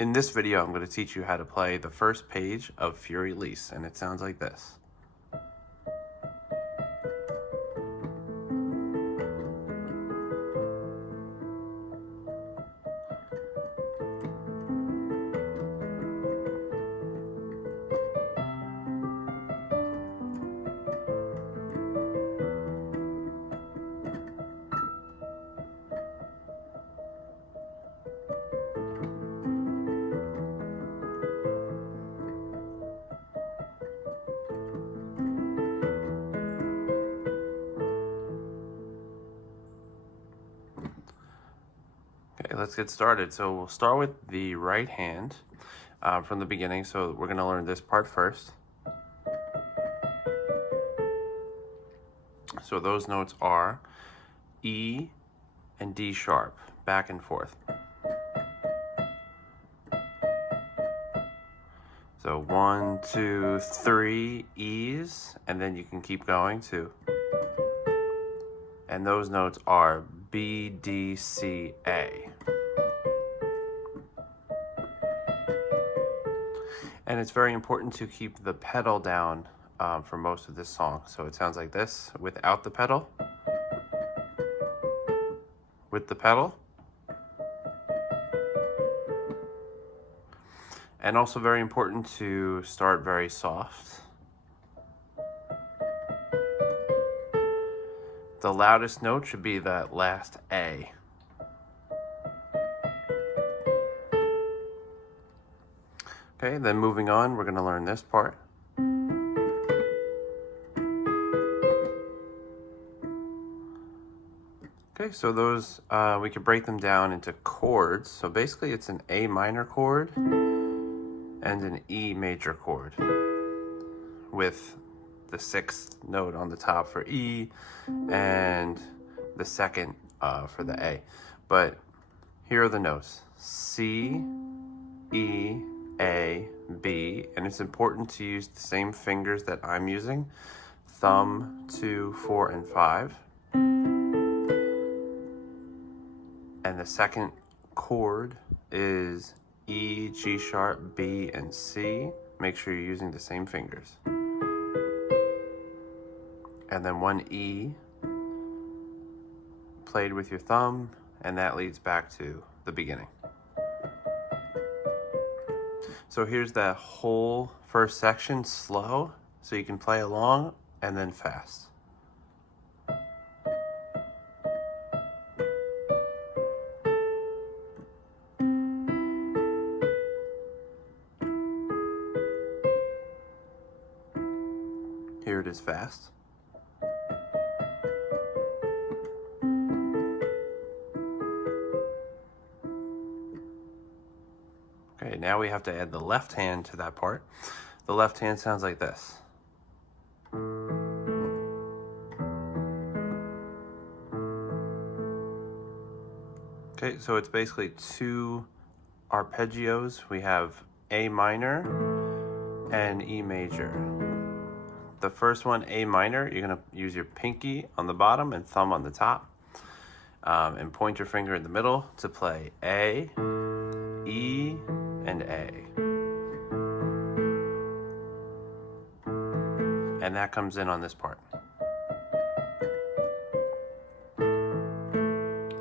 In this video, I'm going to teach you how to play the first page of Fury Elise, and it sounds like this. Okay, let's get started. So we'll start with the right hand from the beginning. So we're going to learn this part first. So those notes are E and D sharp, back and forth. So 1, 2, 3 E's, and then you can keep going too. And those notes are B, D, C, A. And it's very important to keep the pedal down for most of this song. So it sounds like this without the pedal, with the pedal. And also very important to start very soft. The loudest note should be that last A. Okay, then moving on, we're going to learn this part. Okay, so those, we could break them down into chords. So basically it's an A minor chord and an E major chord with the 6th note on the top for E and the 2nd for the A. But here are the notes: C, E, A, B, and it's important to use the same fingers that I'm using: thumb, 2, 4, and 5. And the second chord is E, G sharp, B, and C. Make sure you're using the same fingers. And then one E played with your thumb, and that leads back to the beginning. So here's that whole first section slow, so you can play along, and then fast. Here it is fast. Okay, now we have to add the left hand to that part. The left hand sounds like this. Okay, so it's basically 2 arpeggios. We have A minor and E major. The first one, A minor, you're going to use your pinky on the bottom and thumb on the top, and point your finger in the middle to play A, E, and A. And that comes in on this part.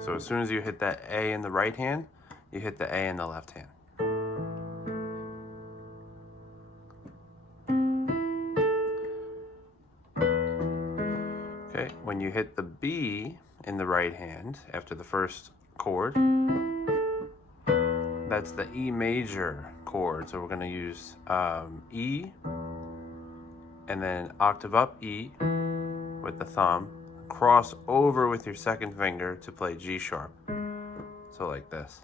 So as soon as you hit that A in the right hand, you hit the A in the left hand. Okay, when you hit the B in the right hand after the first chord, that's the E major chord. So we're going to use E, and then octave up E with the thumb, cross over with your second finger to play G sharp. So like this.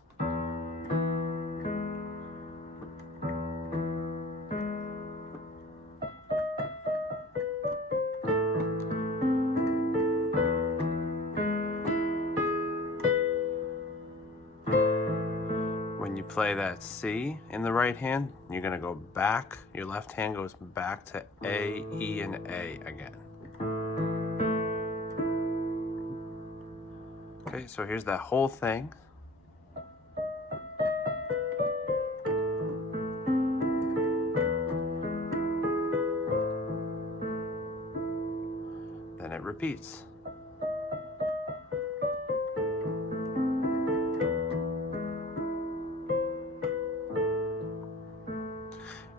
When you play that C in the right hand, you're going to go back, your left hand goes back to A, E, and A again. Okay, so here's that whole thing. repeats.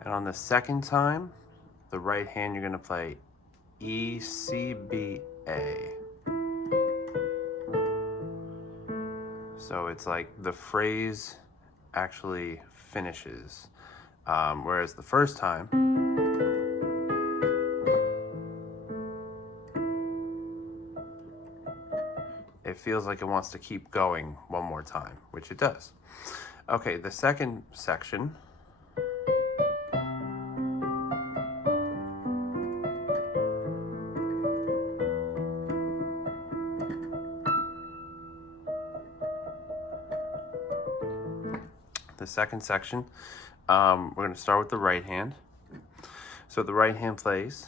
And on the second time, the right hand, you're going to play E, C, B, A. So it's like the phrase actually finishes. Whereas the first time, it feels like it wants to keep going one more time, which it does. Okay, the second section. The second section, we're going to start with the right hand. So the right hand plays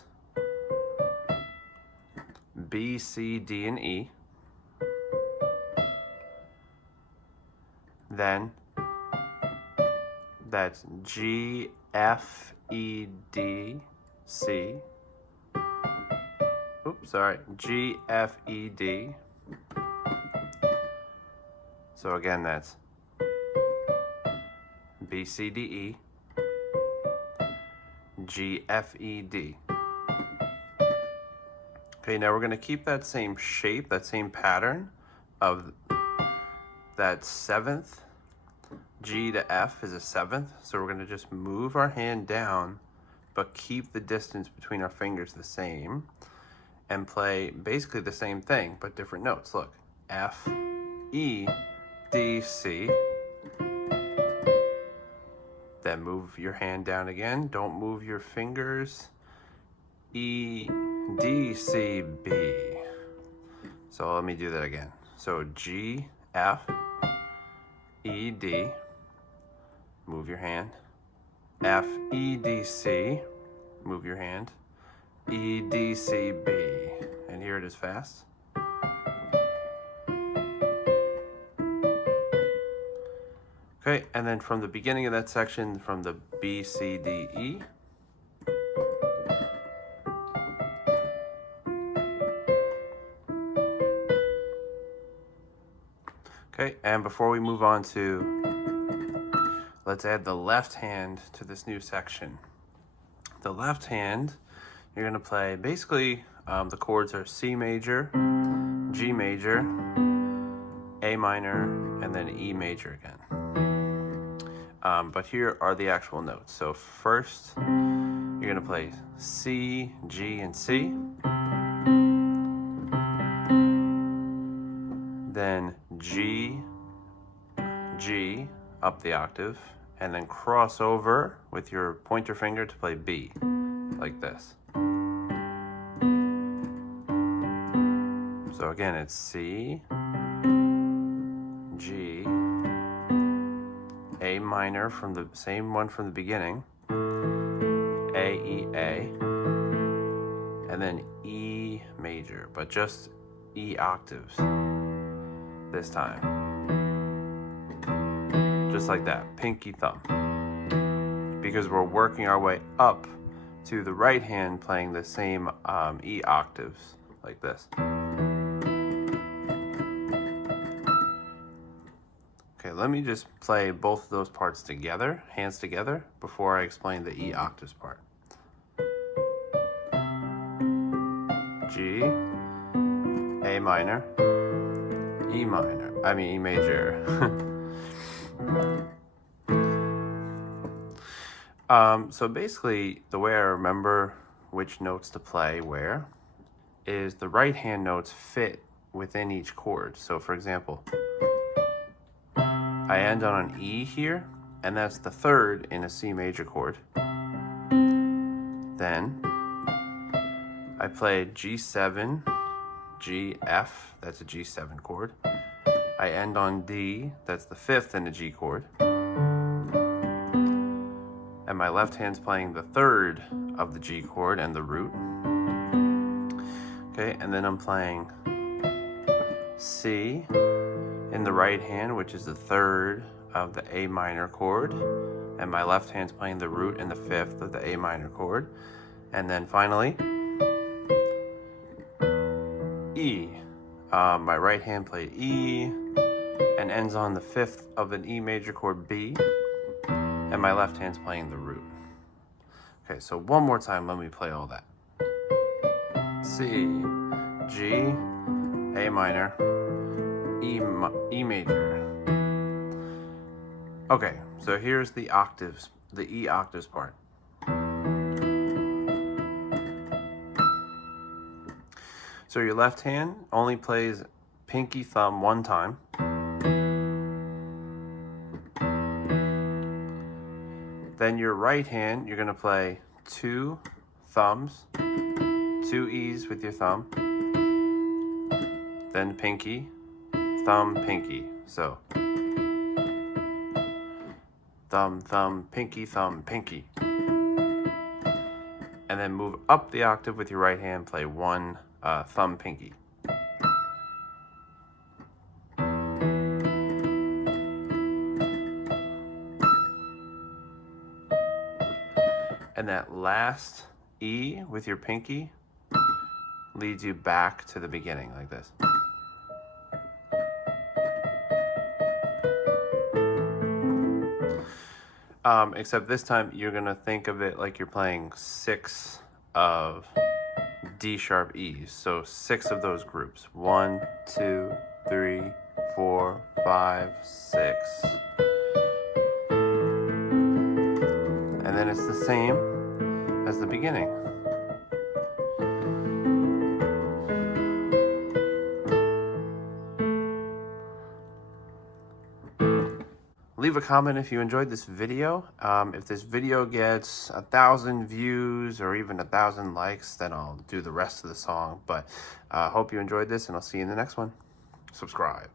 B, C, D, and E. Then that's G, F, E, D, C. Oops, sorry. G, F, E, D. So again, that's B, C, D, E, G, F, E, D. Okay, now we're going to keep that same shape, that same pattern of that seventh. G to F is a seventh, so we're going to just move our hand down, but keep the distance between our fingers the same, and play basically the same thing, but different notes. Look, F, E, D, C. Then move your hand down again. Don't move your fingers. E, D, C, B. So let me do that again. So G, F, E, D. Move your hand. F, E, D, C. Move your hand. E, D, C, B. And here it is fast. Okay, and then from the beginning of that section, from the B, C, D, E. Okay, and before we move on to, let's add the left hand to this new section. The left hand, you're gonna play, basically, the chords are C major, G major, A minor, and then E major again. But here are the actual notes. So first, you're gonna play C, G, and C. Then G, G, up the octave, and then cross over with your pointer finger to play B, like this. So again, it's C, G, A minor from the same one from the beginning, A, E, A, and then E major, but just E octaves this time. Just like that, pinky thumb. Because we're working our way up to the right hand playing the same E octaves, like this. Okay, let me just play both of those parts together, hands together, before I explain the E octaves part. G, A minor, E minor, E major. So basically, the way I remember which notes to play where is the right hand notes fit within each chord. So for example, I end on an E here, and that's the third in a C major chord. Then I play G7, G, F, that's a G7 chord. I end on D, that's the fifth in a G chord. And my left hand's playing the third of the G chord and the root. Okay, and then I'm playing C in the right hand, which is the third of the A minor chord. And my left hand's playing the root and the fifth of the A minor chord. And then finally, E. My right hand played E and ends on the 5th of an E major chord B, and my left hand's playing the root. Okay, so one more time, let me play all that. C, G, A minor, E major. Okay, so here's the octaves, the E octaves part. So your left hand only plays pinky thumb one time. Then your right hand, you're gonna play 2 thumbs, 2 E's with your thumb, then pinky, thumb, pinky. So thumb, thumb, pinky, thumb, pinky. And then move up the octave with your right hand, play 1 thumb, pinky. And that last E with your pinky leads you back to the beginning like this. Except this time you're gonna think of it like you're playing 6 of D sharp E's. So 6 of those groups. 1, 2, 3, 4, 5, 6. And then it's the same as the beginning. Leave a comment if you enjoyed this video. If this video gets 1,000 views or even 1,000 likes, then I'll do the rest of the song. But hope you enjoyed this, and I'll see you in the next one. Subscribe.